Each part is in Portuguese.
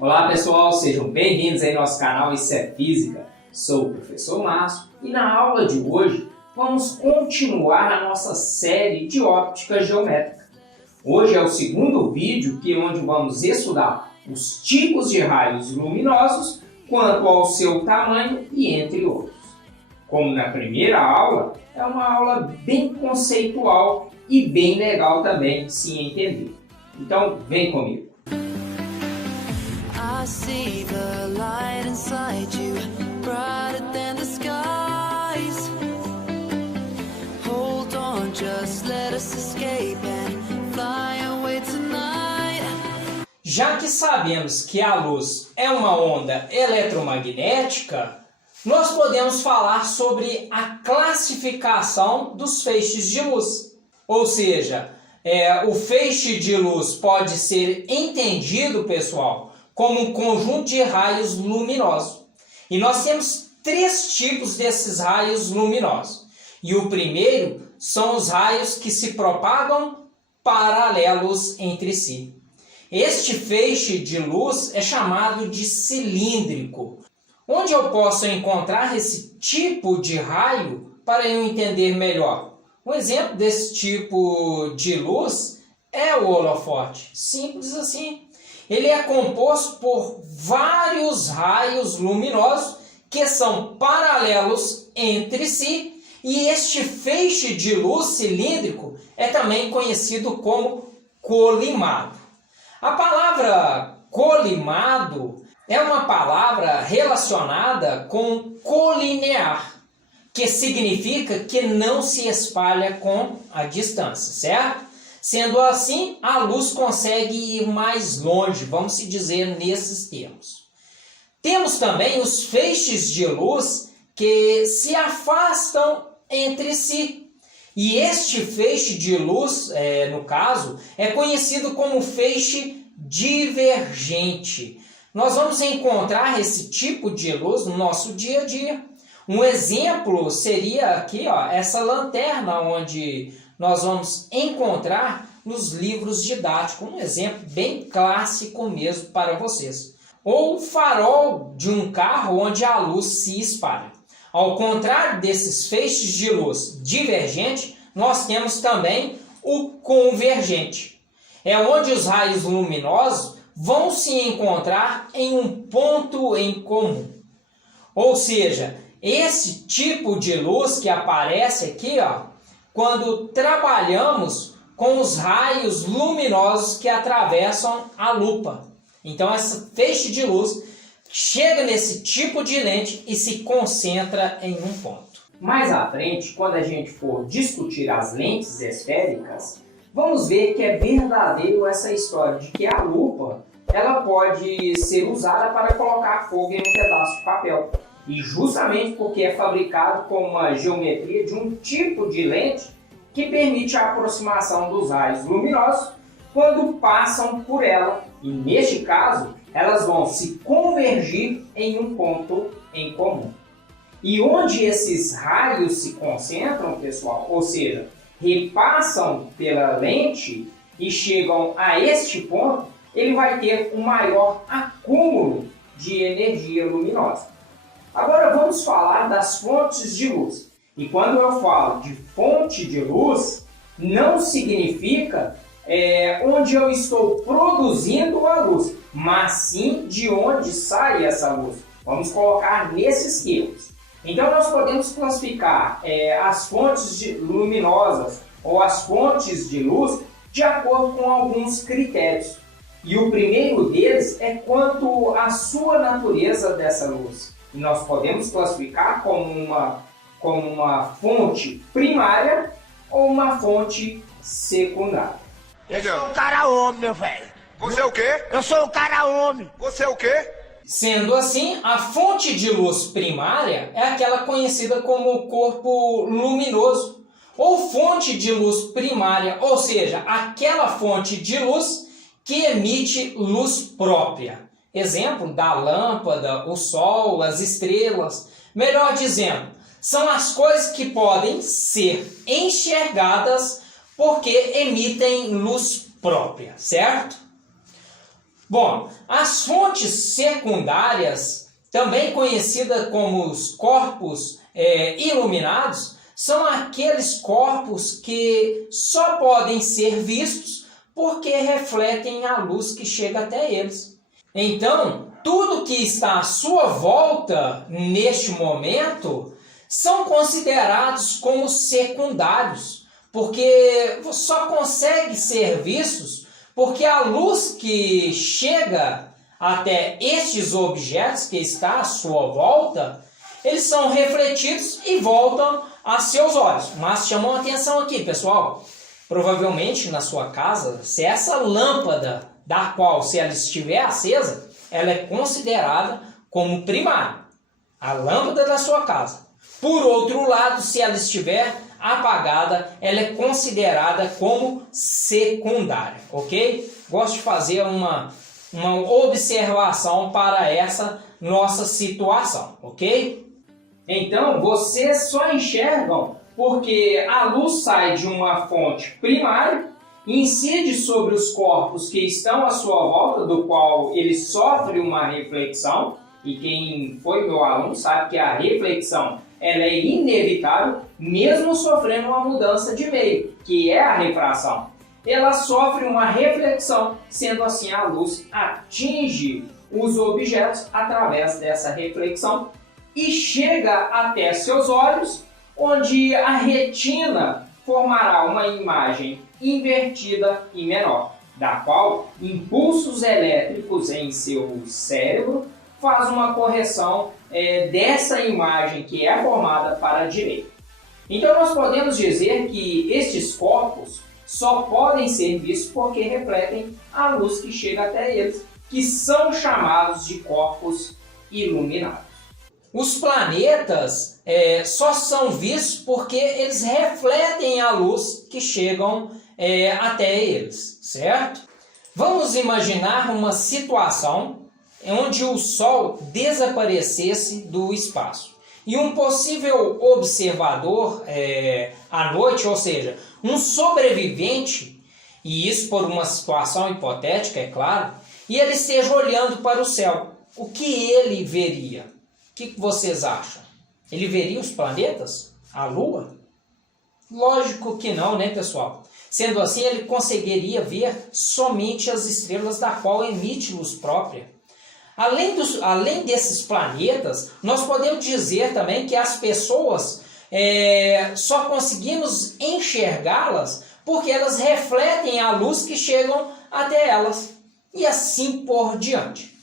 Olá pessoal, sejam bem-vindos aí ao nosso canal Isso é Física. Sou o professor Márcio e na aula de hoje vamos continuar a nossa série de óptica geométrica. Hoje é o segundo vídeo onde vamos estudar os tipos de raios luminosos quanto ao seu tamanho e entre outros. Como na primeira aula, é uma aula bem conceitual e bem legal também de se entender. Então vem comigo. I see the light inside you, brighter than the skies. Hold on, just let us escape and fly away tonight. Já que sabemos que a luz é uma onda eletromagnética, nós podemos falar sobre a classificação dos feixes de luz. Ou seja, o feixe de luz pode ser entendido, pessoal, como um conjunto de raios luminosos. E nós temos três tipos desses raios luminosos. E o primeiro são os raios que se propagam paralelos entre si. Este feixe de luz é chamado de cilíndrico. Onde eu posso encontrar esse tipo de raio para eu entender melhor? Um exemplo desse tipo de luz é o holofote. Simples assim. Ele é composto por vários raios luminosos que são paralelos entre si, e este feixe de luz cilíndrico é também conhecido como colimado. A palavra colimado é uma palavra relacionada com colinear, que significa que não se espalha com a distância, certo? Sendo assim, a luz consegue ir mais longe, vamos se dizer nesses termos. Temos também os feixes de luz que se afastam entre si. E este feixe de luz, no caso, é conhecido como feixe divergente. Nós vamos encontrar esse tipo de luz no nosso dia a dia. Um exemplo seria aqui, essa lanterna, onde nós vamos encontrar nos livros didáticos. Um exemplo bem clássico mesmo para vocês. Ou o farol de um carro onde a luz se espalha. Ao contrário desses feixes de luz divergente, nós temos também o convergente. É onde os raios luminosos vão se encontrar em um ponto em comum. Ou seja, esse tipo de luz que aparece aqui, quando trabalhamos com os raios luminosos que atravessam a lupa. Então, esse feixe de luz chega nesse tipo de lente e se concentra em um ponto. Mais à frente, quando a gente for discutir as lentes esféricas, vamos ver que é verdadeiro essa história de que a lupa ela pode ser usada para colocar fogo em um pedaço de papel. E justamente porque é fabricado com uma geometria de um tipo de lente que permite a aproximação dos raios luminosos quando passam por ela. E neste caso, elas vão se convergir em um ponto em comum. E onde esses raios se concentram, pessoal, ou seja, repassam pela lente e chegam a este ponto, ele vai ter um maior acúmulo de energia luminosa. Agora vamos falar das fontes de luz. E quando eu falo de fonte de luz, não significa onde eu estou produzindo a luz, mas sim de onde sai essa luz. Vamos colocar nesses termos. Então nós podemos classificar as fontes luminosas ou as fontes de luz de acordo com alguns critérios. E o primeiro deles é quanto à sua natureza dessa luz. E nós podemos classificar como uma fonte primária ou uma fonte secundária. Eu sou um cara homem, meu velho. Você é o quê? Eu sou um cara homem. Você é o quê? Sendo assim, a fonte de luz primária é aquela conhecida como corpo luminoso, ou fonte de luz primária, ou seja, aquela fonte de luz que emite luz própria. Exemplo da lâmpada, o sol, as estrelas. Melhor dizendo, são as coisas que podem ser enxergadas porque emitem luz própria, certo? Bom, as fontes secundárias, também conhecidas como os corpos iluminados, são aqueles corpos que só podem ser vistos porque refletem a luz que chega até eles. Então, tudo que está à sua volta neste momento são considerados como secundários, porque só conseguem ser vistos porque a luz que chega até estes objetos que está à sua volta, eles são refletidos e voltam a seus olhos. Mas chamam a atenção aqui, pessoal. Provavelmente na sua casa, se essa lâmpada, da qual se ela estiver acesa, ela é considerada como primária. A lâmpada da sua casa. Por outro lado, se ela estiver apagada, ela é considerada como secundária, ok? Gosto de fazer uma observação para essa nossa situação, ok? Então, vocês só enxergam porque a luz sai de uma fonte primária, incide sobre os corpos que estão à sua volta, do qual ele sofre uma reflexão, e quem foi meu aluno sabe que a reflexão ela é inevitável, mesmo sofrendo uma mudança de meio, que é a refração. Ela sofre uma reflexão, sendo assim a luz atinge os objetos através dessa reflexão e chega até seus olhos, onde a retina formará uma imagem invertida e menor, da qual impulsos elétricos em seu cérebro faz uma correção dessa imagem que é formada para a direita. Então nós podemos dizer que estes corpos só podem ser vistos porque refletem a luz que chega até eles, que são chamados de corpos iluminados. Os planetas só são vistos porque eles refletem a luz que chegam até eles, certo? Vamos imaginar uma situação onde o Sol desaparecesse do espaço. E um possível observador à noite, ou seja, um sobrevivente, e isso por uma situação hipotética, é claro, e ele esteja olhando para o céu. O que ele veria? O que vocês acham? Ele veria os planetas? A Lua? Lógico que não, né, pessoal? Sendo assim, ele conseguiria ver somente as estrelas da qual emite luz própria. Além desses planetas, nós podemos dizer também que as pessoas só conseguimos enxergá-las porque elas refletem a luz que chegam até elas. E assim por diante.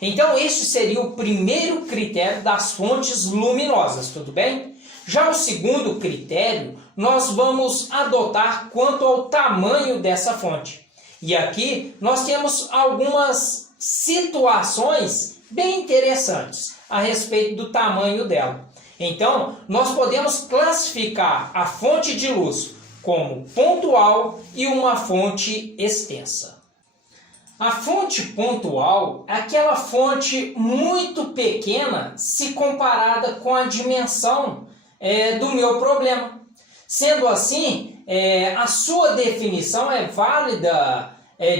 Então, este seria o primeiro critério das fontes luminosas, tudo bem? Já o segundo critério, nós vamos adotar quanto ao tamanho dessa fonte. E aqui nós temos algumas situações bem interessantes a respeito do tamanho dela. Então, nós podemos classificar a fonte de luz como pontual e uma fonte extensa. A fonte pontual é aquela fonte muito pequena se comparada com a dimensão do meu problema. Sendo assim, a sua definição é válida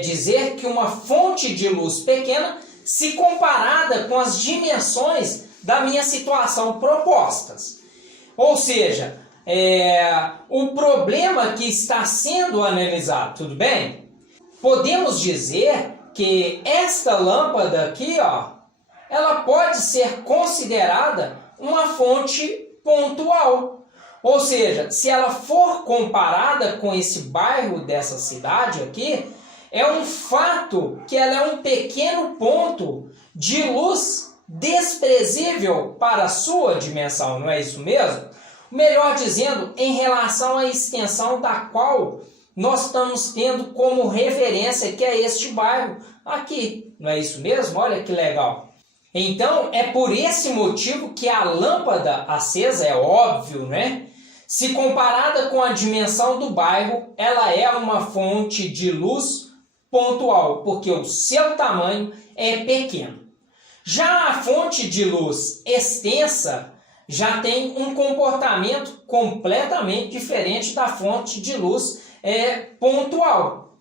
dizer que uma fonte de luz pequena se comparada com as dimensões da minha situação propostas. Ou seja, o problema que está sendo analisado, tudo bem? Podemos dizer que esta lâmpada aqui, ela pode ser considerada uma fonte pontual. Ou seja, se ela for comparada com esse bairro dessa cidade aqui, é um fato que ela é um pequeno ponto de luz desprezível para a sua dimensão, não é isso mesmo? Melhor dizendo, em relação à extensão da qual nós estamos tendo como referência, que é este bairro aqui, não é isso mesmo? Olha que legal! Então, é por esse motivo que a lâmpada acesa, é óbvio, né? Se comparada com a dimensão do bairro, ela é uma fonte de luz pontual, porque o seu tamanho é pequeno. Já a fonte de luz extensa já tem um comportamento completamente diferente da fonte de luz pontual.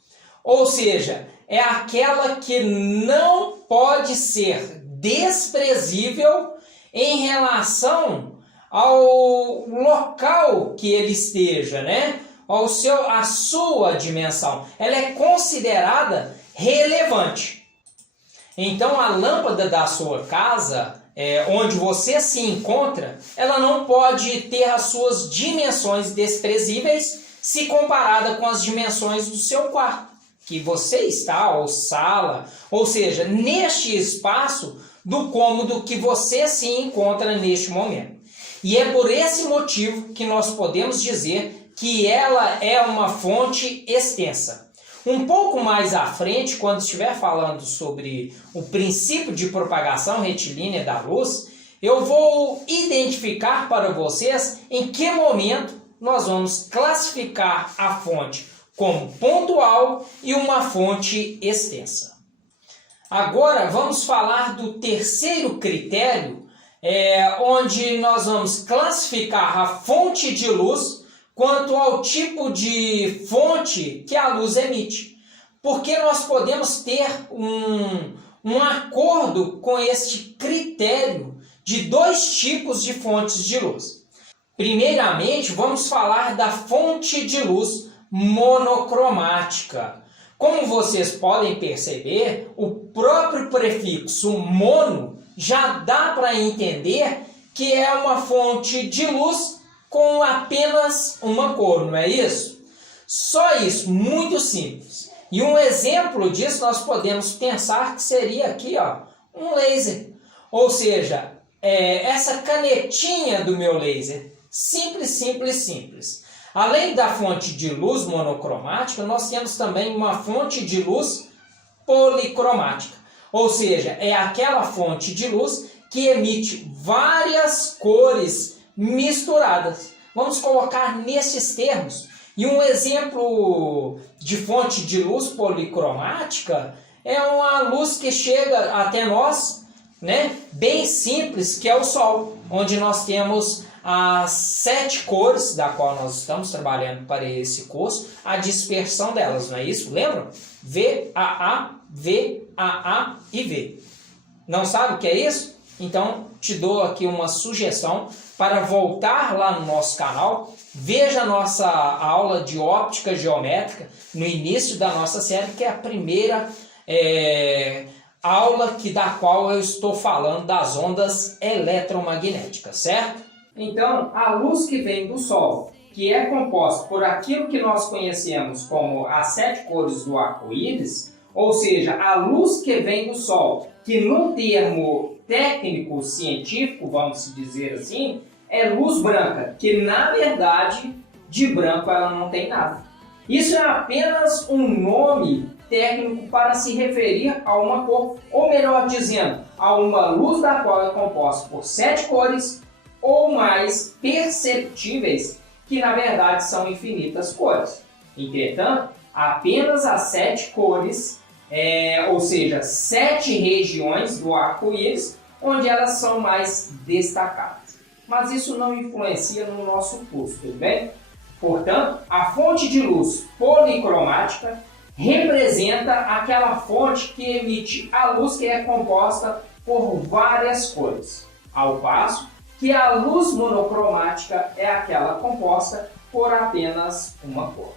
Ou seja, é aquela que não pode ser desprezível em relação ao local que ele esteja, né? A sua dimensão. Ela é considerada relevante. Então a lâmpada da sua casa, onde você se encontra, ela não pode ter as suas dimensões desprezíveis se comparada com as dimensões do seu quarto, que você está, ou sala, ou seja, neste espaço do cômodo que você se encontra neste momento. E é por esse motivo que nós podemos dizer que ela é uma fonte extensa. Um pouco mais à frente, quando estiver falando sobre o princípio de propagação retilínea da luz, eu vou identificar para vocês em que momento nós vamos classificar a fonte como pontual e uma fonte extensa. Agora vamos falar do terceiro critério, onde nós vamos classificar a fonte de luz quanto ao tipo de fonte que a luz emite. Porque nós podemos ter um acordo com este critério de dois tipos de fontes de luz. Primeiramente, vamos falar da fonte de luz monocromática. Como vocês podem perceber, o próprio prefixo mono já dá para entender que é uma fonte de luz com apenas uma cor, não é isso? Só isso, muito simples. E um exemplo disso nós podemos pensar que seria aqui, um laser. Ou seja, essa canetinha do meu laser. Simples, simples, simples. Além da fonte de luz monocromática, nós temos também uma fonte de luz policromática. Ou seja, é aquela fonte de luz que emite várias cores misturadas. Vamos colocar nesses termos. E um exemplo de fonte de luz policromática é uma luz que chega até nós, né, bem simples, que é o Sol, onde nós temos as 7 cores da qual nós estamos trabalhando para esse curso, a dispersão delas, não é isso? Lembram? VAA, VAA e V. Não sabe o que é isso? Então, te dou aqui uma sugestão para voltar lá no nosso canal. Veja a nossa aula de óptica geométrica no início da nossa série, que é a primeira aula da qual eu estou falando das ondas eletromagnéticas, certo? Então, a luz que vem do Sol, que é composta por aquilo que nós conhecemos como as 7 cores do arco-íris, ou seja, a luz que vem do Sol, que num termo técnico científico, vamos dizer assim, é luz branca, que na verdade de branco ela não tem nada. Isso é apenas um nome técnico para se referir a uma cor, ou melhor dizendo, a uma luz da qual é composta por 7 cores ou mais perceptíveis, que na verdade são infinitas cores. Entretanto, apenas as 7 cores, ou seja, 7 regiões do arco-íris, onde elas são mais destacadas. Mas isso não influencia no nosso curso, tudo bem? Portanto, a fonte de luz policromática representa aquela fonte que emite a luz que é composta por várias cores, ao passo que a luz monocromática é aquela composta por apenas uma cor.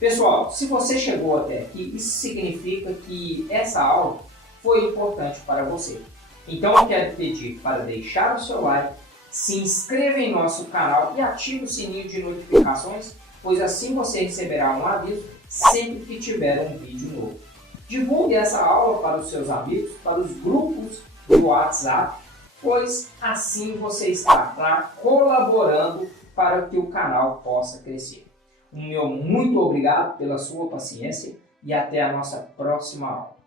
Pessoal, se você chegou até aqui, isso significa que essa aula foi importante para você. Então eu quero pedir para deixar o seu like, se inscreva em nosso canal e ative o sininho de notificações, pois assim você receberá um aviso sempre que tiver um vídeo novo. Divulgue essa aula para os seus amigos, para os grupos do WhatsApp, pois assim você estará colaborando para que o canal possa crescer. O meu muito obrigado pela sua paciência e até a nossa próxima aula.